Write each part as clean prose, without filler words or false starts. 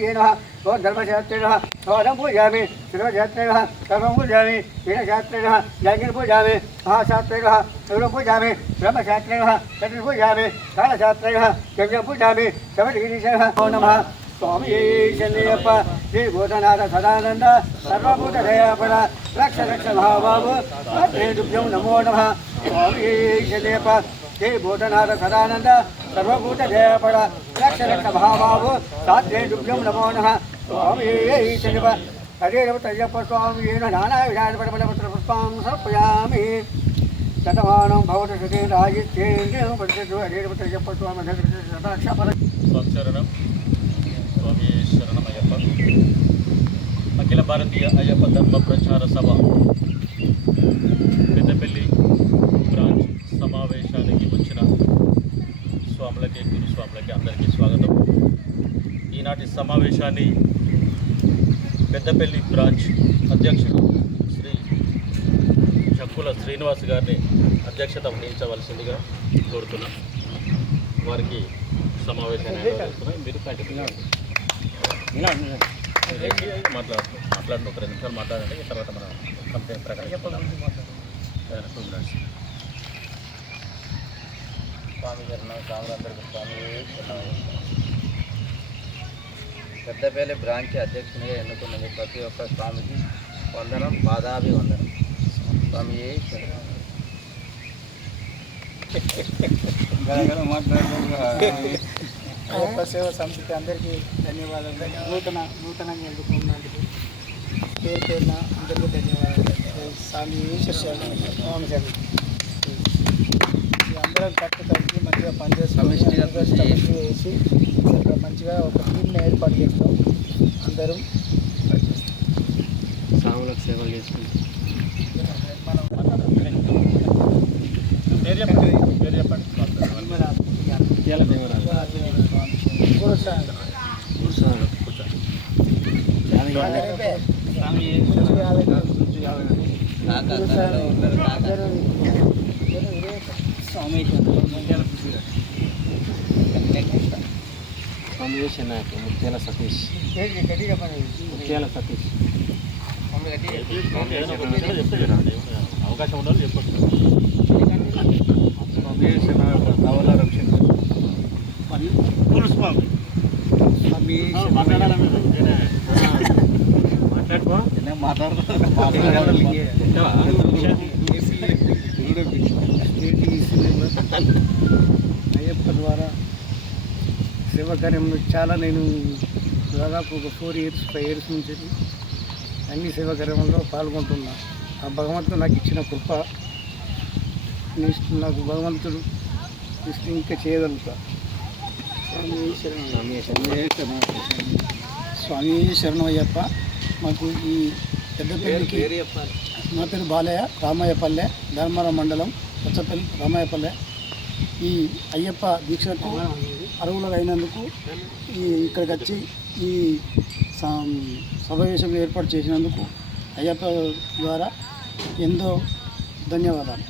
स्वामी नमः ओम धर्मशास्त्रे नमः ओम पूजयामि शिवशास्त्रे नमः सर्वं पूजयामि वीरशास्त्रे नमः यज्ञं पूजयामि महाशास्त्रे नमः सर्वं पूजयामि ब्रह्मशास्त्रे नमः तत्र पूजयामि कालशास्त्रे नमः यज्ञं पूजयामि शबरिगिरीशे नमः स्वामी शरणय्यप्पा श्री भूतनाथ सदानंद सर्वभूत दयापद रक्ष रक्ष महाबाबु तुभ्यं नमो नमः स्वामी शरणय्यप्पा श्री भूतनाथ सदानंद सर्वभूत दयापद रक्ष रक्ष महाबाबु तुभ्यं नमो नमः स्वामी शरणय्यप्पा हरे तय्यप्पा स्वामी नाना विधानपटपटपत्र पुष्पां समर्पयामि शतमानं भवतु शतेन्द्रायित्येन्द्रियं परिषदो हरे तय्यप्पा स्वामी सदाक्षपर సంచరణం స్వామి శరణమయ్యప్ప అఖిల భారతీయ అయ్యప్ప ధర్మ ప్రచార సభ పెద్దపల్లి బ్రాంచ్ సమావేశానికి వచ్చిన స్వాములకి గురుస్వాములకి అందరికీ స్వాగతం. ఈనాటి సమావేశాన్ని పెద్దపల్లి బ్రాంచ్ అధ్యక్షుడు శ్రీ చక్కుల శ్రీనివాస్ గారిని అధ్యక్షత వహించవలసిందిగా కోరుతున్నాం. వారికి సమావేశాన్ని మీరు మాట్లాడండి, ఒక 2 నిమిషాలు మాట్లాడండి. తర్వాత మన కంప్లైంట్ ప్రకారం స్వామి అందరికీ స్వామి పెద్దపల్లి బ్రాంచ్ అధ్యక్షునిగా ఎన్నుకున్నది ప్రతి ఒక్క స్వామికి వందనం, పాదాభివందనం. స్వామి అయ్యప్ప సేవ సమితి అందరికీ ధన్యవాదాలు. నూతనంగా ఎన్నుకున్నందుకు పేరున అందరికీ ధన్యవాదాలు. స్వామి స్వామి అందరం కట్టు కలిసి మంచిగా పనిచేసి మంచిగా ఒక టీంని ఏర్పాటు చేస్తాం. అందరం స్వాములకు సేవలు చేసుకుంటాం. ముత్యాల సతీష్ అవకాశం ఉండాలి చెప్పండి. అయ్యప్ప ద్వారా సేవాకార్యంలో చాలా నేను దాదాపు ఒక 4 years 5 years నుంచి అన్ని సేవాకార్యంలో పాల్గొంటున్నా. ఆ భగవంతుడు నాకు ఇచ్చిన కృప, నాకు భగవంతుడు ఇంకా చేయగలుగుతా. స్వామి శరణమయ్యప్ప. మాకు ఈ పెద్దపల్లికి నా పేరు బాలయ్య, రామయ్యపల్లె, ధర్మవరం మండలం, కొత్తపల్లి, రామయ్యపల్లె. ఈ అయ్యప్ప దీక్షకు అర్హులు అయినందుకు ఇక్కడికి వచ్చి ఈ సమావేశం ఏర్పాటు చేసినందుకు అయ్యప్ప ద్వారా ఎంతో ధన్యవాదాలు.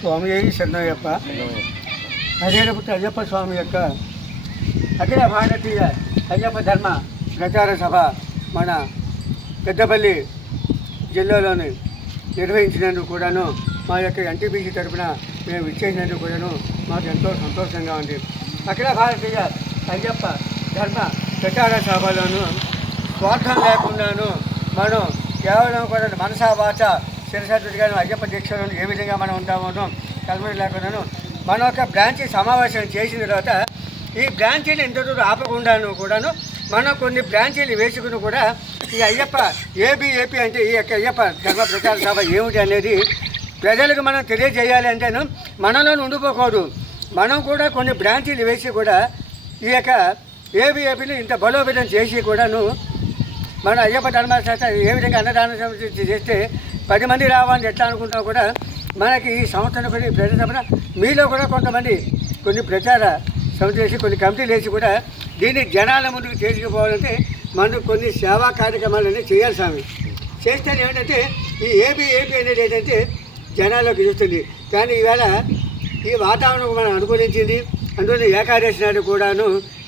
స్వామి శరణయ్యప్ప. హరిహరపుత్ర అయ్యప్ప స్వామి యొక్క అఖిల భారతీయ అయ్యప్ప ధర్మ ప్రచార సభ మన పెద్దపల్లి జిల్లాలోని నిర్వహించినందుకు కూడాను మా యొక్క ఎన్టీపీసీ తరఫున మేము ఇచ్చేసినందుకు కూడాను మాకు ఎంతో సంతోషంగా ఉంది. అఖిల భారతీయ అయ్యప్ప ధర్మ ప్రచార సభలోను స్వార్థం లేకుండాను మనం కేవలం కూడా మనసా వాచ శిరసత్తుడిగాను అయ్యప్ప దీక్షలను ఏ విధంగా మనం ఉంటామో కల్మడి లేకుండాను మన ఒక బ్రాంచ్ సమావేశం చేసిన తర్వాత ఈ బ్రాంచీలు ఇంతటూ ఆపకుండాను కూడాను మనం కొన్ని బ్రాంచీలు వేసుకుని కూడా ఈ అయ్యప్ప ఏపీ అంటే ఈ యొక్క అయ్యప్ప ధర్మ ప్రచార సభ ఏమిటి అనేది ప్రజలకు మనం తెలియజేయాలి అంటేను మనలో ఉండిపోకూడదు. మనం కూడా కొన్ని బ్రాంచీలు వేసి కూడా ఈ యొక్క ఏపీని ఇంత బలోపేతం చేసి కూడాను మన అయ్యప్ప ధర్మశాస్త్ర ఏ విధంగా అన్నదాన చేస్తే 10 మంది రావాలని ఎట్లా అనుకుంటాం కూడా మనకి ఈ సంస్థను కొన్ని ప్రజల మీలో కూడా కొంతమంది కొన్ని ప్రచార సమితి వేసి కొన్ని కమిటీలు వేసి కూడా దీన్ని జనాల ముందుకు తీసుకుపోవాలంటే మనం కొన్ని సేవా కార్యక్రమాలన్నీ చేయాలి స్వామి. చేస్తే ఏమిటంటే ఈ ఏపీ అనేది ఏంటంటే జనాల్లోకి చూస్తుంది. కానీ ఈవేళ ఈ వాతావరణం మనం అనుకూలించింది. అందువల్ల ఏకాదశి నాడు కూడాను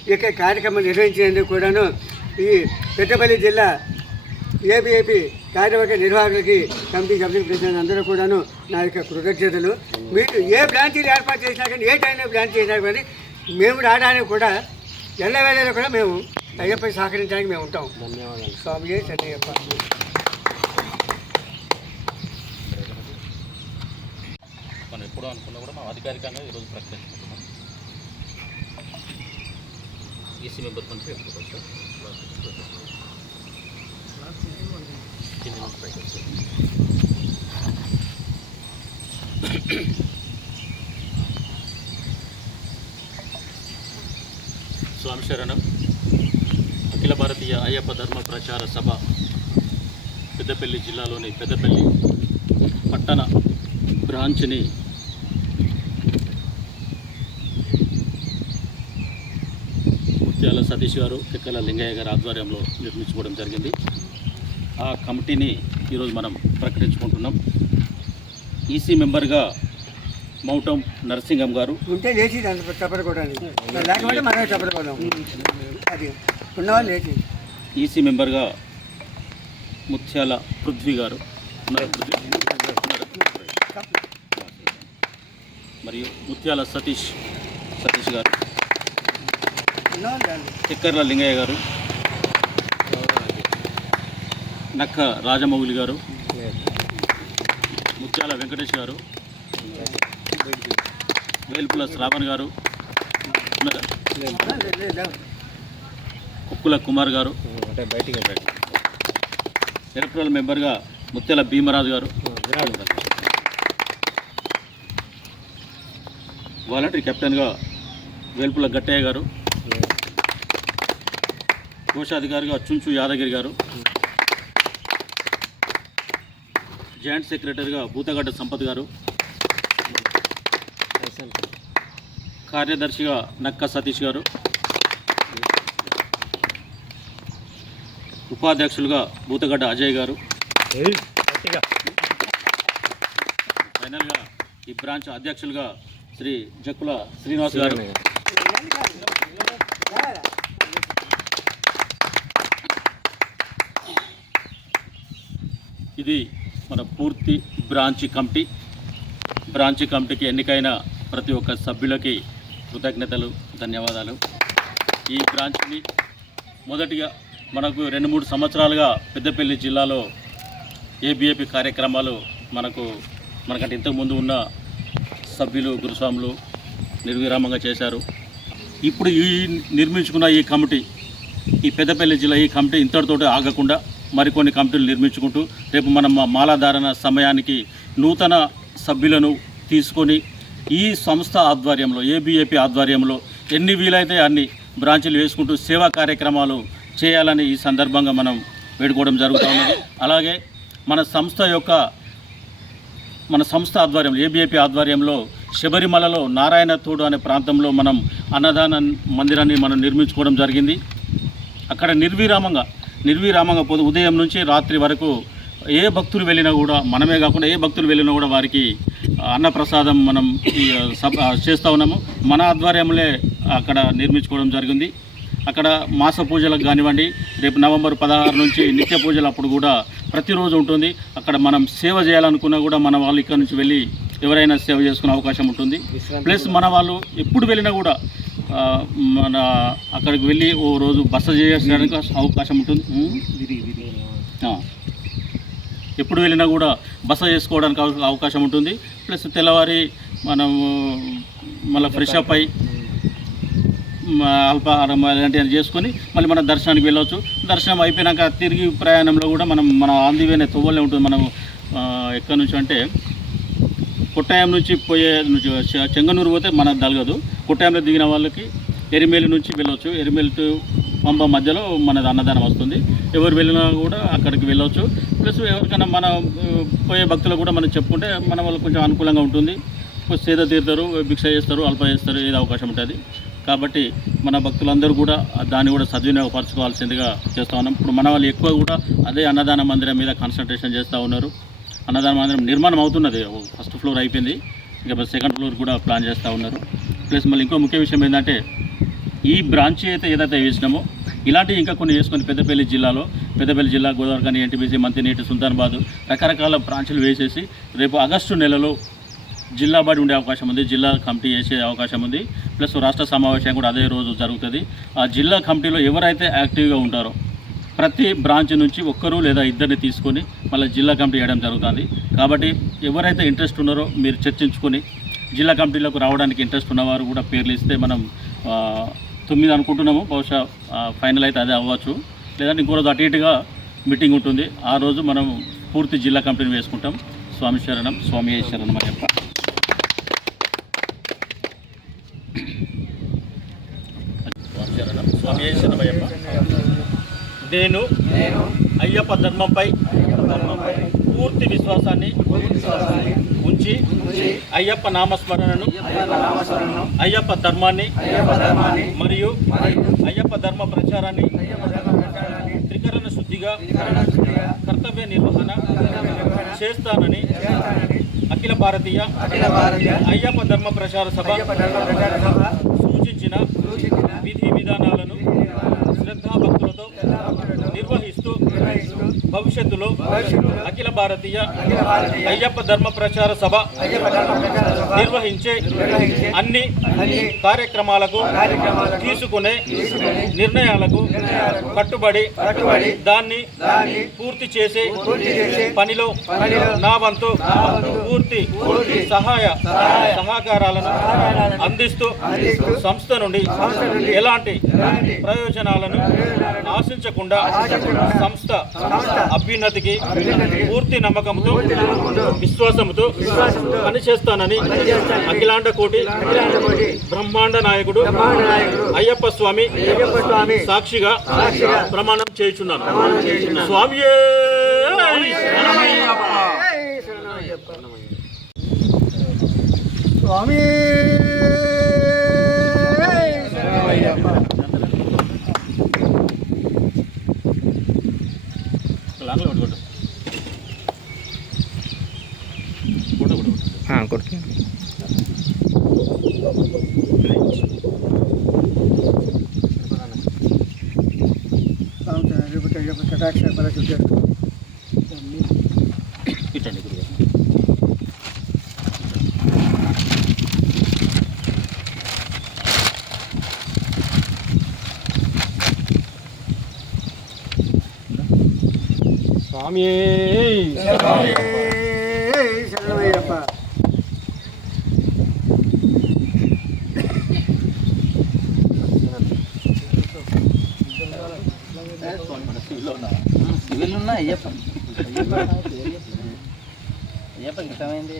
ఈ యొక్క కార్యక్రమం నిర్వహించేందుకు కూడాను ఈ పెద్దపల్లి జిల్లా ఏబీఏపీ కార్యవర్గ నిర్వాహకులకి కమిటీ ప్రెసిడెంట్ అందరూ కూడాను నా యొక్క కృతజ్ఞతలు. మీరు ఏ బ్రాంచీలు ఏర్పాటు చేసినా కానీ, ఏ టైంలో బ్రాంచ్ చేసినా కానీ మేము రావడానికి కూడా ఎల్లవేళలో కూడా మేము అయ్యప్ప సహకరించడానికి మేము ఉంటాం. ధన్యవాదాలు. స్వామి చెన్నయ్యప్ప. మనం ఎప్పుడో అనుకున్నా కూడా మనం అధికారికంగా ఈరోజు ప్రకటించుకుంటున్నాం. ఈసీ మెంబర్ నుంచి ఎప్పుడు స్వామి శరణం. అఖిల భారతీయ అయ్యప్ప ధర్మ ప్రచార సభ పెద్దపల్లి జిల్లాలోని పెద్దపల్లి పట్టణ బ్రాంచ్ని ముత్యాల సతీష్ గారు, కెక్కల లింగయ్య గారి ఆధ్వర్యంలో నిర్మించుకోవడం జరిగింది. ఆ కమిటీని ఈరోజు మనం ప్రకటించుకుంటున్నాం. ఈసీ మెంబర్గా మౌటం నరసింగం గారు. ఉంటే లేచి చెప్పకూడదు, లేకపోతే మనమే చెప్పకూడదు. అది ఉన్నవాళ్ళు లేచి. ఈసీ మెంబర్గా ముత్యాల పృథ్వీ గారు, మరియు ముత్యాల సతీష్ గారు, కెక్కర్ల లింగయ్య గారు, నక్క రాజమౌళి గారు, ముత్యాల వెంకటేష్ గారు, వేల్పుల శ్రావణ్ గారు, కుక్కుల కుమార్ గారు, ఎలక్ట్రల్ మెంబర్గా ముత్యాల భీమరాజు గారు, వాలంటరీ కెప్టెన్గా వేల్పుల గట్టయ్య గారు, కోశాధికారిగా చుంచు యాదగిరి గారు, జాయింట్ సెక్రటరీగా బూతగడ్డ సంపత్ గారు, కార్యదర్శిగా నక్క సతీష్ గారు, ఉపాధ్యక్షులుగా బూతగడ్డ అజయ్ గారు, ఫైనల్గా ఈ బ్రాంచ్ అధ్యక్షులుగా శ్రీ జక్కుల శ్రీనివాస్ గారు. ఇది మన పూర్తి బ్రాంచ్ కమిటీకి ఎన్నికైన ప్రతి ఒక్క సభ్యులకి కృతజ్ఞతలు, ధన్యవాదాలు. ఈ బ్రాంచ్ని మొదటిగా మనకు 2-3 సంవత్సరాలుగా పెద్దపల్లి జిల్లాలో ఏబీఏపీ కార్యక్రమాలు మనకంటే ఇంతకుముందు ఉన్న సభ్యులు గురుస్వాములు నిర్విరామంగా చేశారు. ఇప్పుడు ఈ నిర్మించుకున్న ఈ కమిటీ, ఈ పెద్దపల్లి జిల్లా ఈ కమిటీ ఇంతటితోటి ఆగకుండా మరికొన్ని కమిటీలు నిర్మించుకుంటూ రేపు మనం మాలాధారణ సమయానికి నూతన సభ్యులను తీసుకొని ఈ సంస్థ ఆధ్వర్యంలో, ఏబీఏపీ ఆధ్వర్యంలో ఎన్ని వీలైతే అన్ని బ్రాంచీలు వేసుకుంటూ సేవా కార్యక్రమాలు చేయాలని ఈ సందర్భంగా మనం వేడుకోవడం జరుగుతూ ఉన్నది. అలాగే మన సంస్థ ఆధ్వర్యంలో, ఏబీఏపీ ఆధ్వర్యంలో శబరిమలలో నారాయణతోడు అనే ప్రాంతంలో మనం అన్నదాన మందిరాన్ని మనం నిర్మించుకోవడం జరిగింది. అక్కడ నిర్విరామంగా ఉదయం నుంచి రాత్రి వరకు ఏ భక్తులు వెళ్ళినా కూడా, మనమే కాకుండా ఏ భక్తులు వెళ్ళినా కూడా వారికి అన్నప్రసాదం మనం చేస్తూ ఉన్నాము. మన ఆధ్వర్యంలో అక్కడ నిర్మించుకోవడం జరిగింది. అక్కడ మాస పూజలకు కానివ్వండి, రేపు నవంబర్ 16 నుంచి నిత్య పూజలు అప్పుడు కూడా ప్రతిరోజు ఉంటుంది. అక్కడ మనం సేవ చేయాలనుకున్నా కూడా మన వాళ్ళు ఇక్కడ నుంచి వెళ్ళి ఎవరైనా సేవ చేసుకునే అవకాశం ఉంటుంది. ప్లస్ మన వాళ్ళు ఎప్పుడు వెళ్ళినా కూడా మన అక్కడికి వెళ్ళి ఓ రోజు బస చేయడానికి అవకాశం ఉంటుంది. ఎప్పుడు వెళ్ళినా కూడా బస చేసుకోవడానికి అవకాశం ఉంటుంది. ప్లస్ తెల్లవారి మనం మళ్ళీ ఫ్రెష్ అప్ అయి అల్పాహారం ఇలాంటివి చేసుకొని మళ్ళీ మన దర్శనానికి వెళ్ళవచ్చు. దర్శనం అయిపోయినాక తిరిగి ప్రయాణంలో కూడా మన ఆందివేనే తొవ్వలే ఉంటుంది. మనం ఎక్కడి నుంచి అంటే కొట్టాయం నుంచి చెంగనూరు పోతే మనకు తగలదు. కొట్టాయంలో దిగిన వాళ్ళకి ఎరిమేలి నుంచి వెళ్ళవచ్చు. ఎరిమేలి టు పంప మధ్యలో మనది అన్నదానం వస్తుంది. ఎవరు వెళ్ళినా కూడా అక్కడికి వెళ్ళవచ్చు. ప్లస్ ఎవరికైనా మన పోయే భక్తులు కూడా మనం చెప్పుకుంటే మన వాళ్ళు కొంచెం అనుకూలంగా ఉంటుంది. సేద తీరుతారు, భిక్ష చేస్తారు, అల్ప చేస్తారు, ఏది అవకాశం ఉంటుంది. కాబట్టి మన భక్తులందరూ కూడా దాన్ని కూడా సద్వినియోగపరచుకోవాల్సిందిగా చేస్తూ ఉన్నాం. ఇప్పుడు మన వాళ్ళు ఎక్కువ కూడా అదే అన్నదాన మందిరం మీద కాన్సన్ట్రేషన్ చేస్తూ ఉన్నారు. అన్నదాన మందిరం నిర్మాణం అవుతున్నది. ఫస్ట్ ఫ్లోర్ అయిపోయింది, ఇంకా సెకండ్ ఫ్లోర్ కూడా ప్లాన్ చేస్తూ ఉన్నారు. ప్లస్ మళ్ళీ ఇంకో ముఖ్య విషయం ఏంటంటే ఈ బ్రాంచ్ అయితే ఏదైతే వేసినామో ఇలాంటివి ఇంకా కొన్ని వేసుకొని పెద్దపల్లి జిల్లా గోదావరిఖని, ఎన్టీపీసీ, మంతినీటి, సుల్తానాబాద్ రకరకాల బ్రాంచ్లు వేసేసి రేపు ఆగస్టు నెలలో జిల్లా బడి ఉండే అవకాశం ఉంది, జిల్లా కమిటీ వేసే అవకాశం ఉంది. ప్లస్ రాష్ట్ర సమావేశం కూడా అదే రోజు జరుగుతుంది. ఆ జిల్లా కమిటీలో ఎవరైతే యాక్టివ్గా ఉంటారో ప్రతి బ్రాంచ్ నుంచి ఒక్కరు లేదా ఇద్దరిని తీసుకొని మళ్ళీ జిల్లా కమిటీ వేయడం జరుగుతుంది. కాబట్టి ఎవరైతే ఇంట్రెస్ట్ ఉన్నారో మీరు చర్చించుకొని జిల్లా కమిటీలోకి రావడానికి ఇంట్రెస్ట్ ఉన్నవారు కూడా పేర్లు ఇస్తే మనం 9 అనుకుంటున్నాము. బహుశా ఫైనల్ అయితే అదే అవ్వచ్చు, లేదంటే ఇంకో రోజు అటు ఇటుగా మీటింగ్ ఉంటుంది. ఆ రోజు మనం పూర్తి జిల్లా కమిటీని వేసుకుంటాం. స్వామి శరణం, స్వామి శరణం అయ్యప్ప. స్వామి శరణం, స్వామి శరణం అయ్యప్ప. నేను అయ్యప్ప ధర్మంపై పూర్తి విశ్వాసాన్ని ఉంచి అయ్యప్ప నామస్మరణను, అయ్యప్ప ధర్మాన్ని మరియు అయ్యప్ప ధర్మ ప్రచారాన్ని త్రికరణ శుద్ధిగా కర్తవ్య నిర్వహణ చేస్తానని అఖిల భారతీయ అయ్యప్ప ధర్మ ప్రచార సభ సూచించిన విధి విధానాలను శ్రద్ధాభక్తులతో నిర్వహిస్తూ భవిష్యత్తులో అఖిల భారతీయ అయ్యప్ప ధర్మ ప్రచార సభ నిర్వహించే అన్ని కార్యక్రమాలకు తీసుకునే నిర్ణయాలకు కట్టుబడి దాన్ని పూర్తి చేసే పనిలో నా వంతు పూర్తి సహాయ సహకారాలను అందిస్తూ సంస్థ నుండి ఎలాంటి ప్రయోజనాలను ఆశించకుండా సంస్థ అభ్యున్నతికి పూర్తి నమ్మకంతో విశ్వాసంతో పనిచేస్తానని అఖిలాండ కోటి బ్రహ్మాండ నాయకుడు అయ్యప్ప స్వామి సాక్షిగా ప్రమాణం చేయుచున్నాను. స్వామి స్వామి కొడుకు ఇట్టండి గురుగారు. స్వామి శరణమయ్యప్ప. సివిల్ ఉన్నా అయ్యప్ప అయ్యప్పకి ఇష్టమైంది.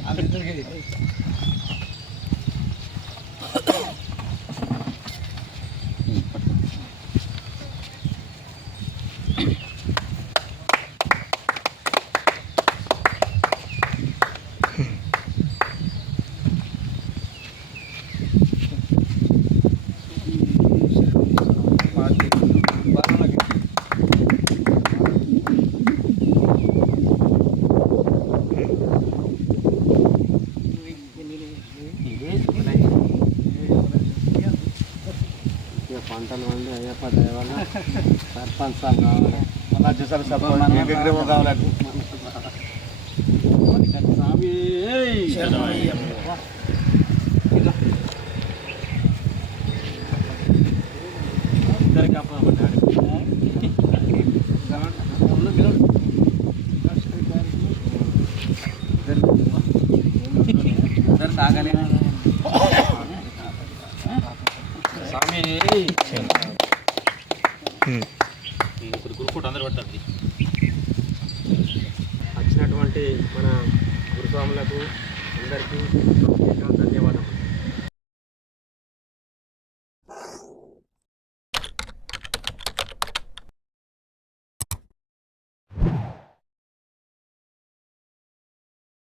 పంటలు వండి అయ్యప్ప దయవల్ల సర్పంచ్ కావాలి, విగ్రహం కావాలి. స్వామి ఇద్దరికి అప్పపడ్డాడు. ఇద్దరు తాగలే. స్వామి గురుకోట అందరూ పడతారు. వచ్చినటువంటి మన గురుస్వాములకు అందరికీ ధన్యవాదాలు.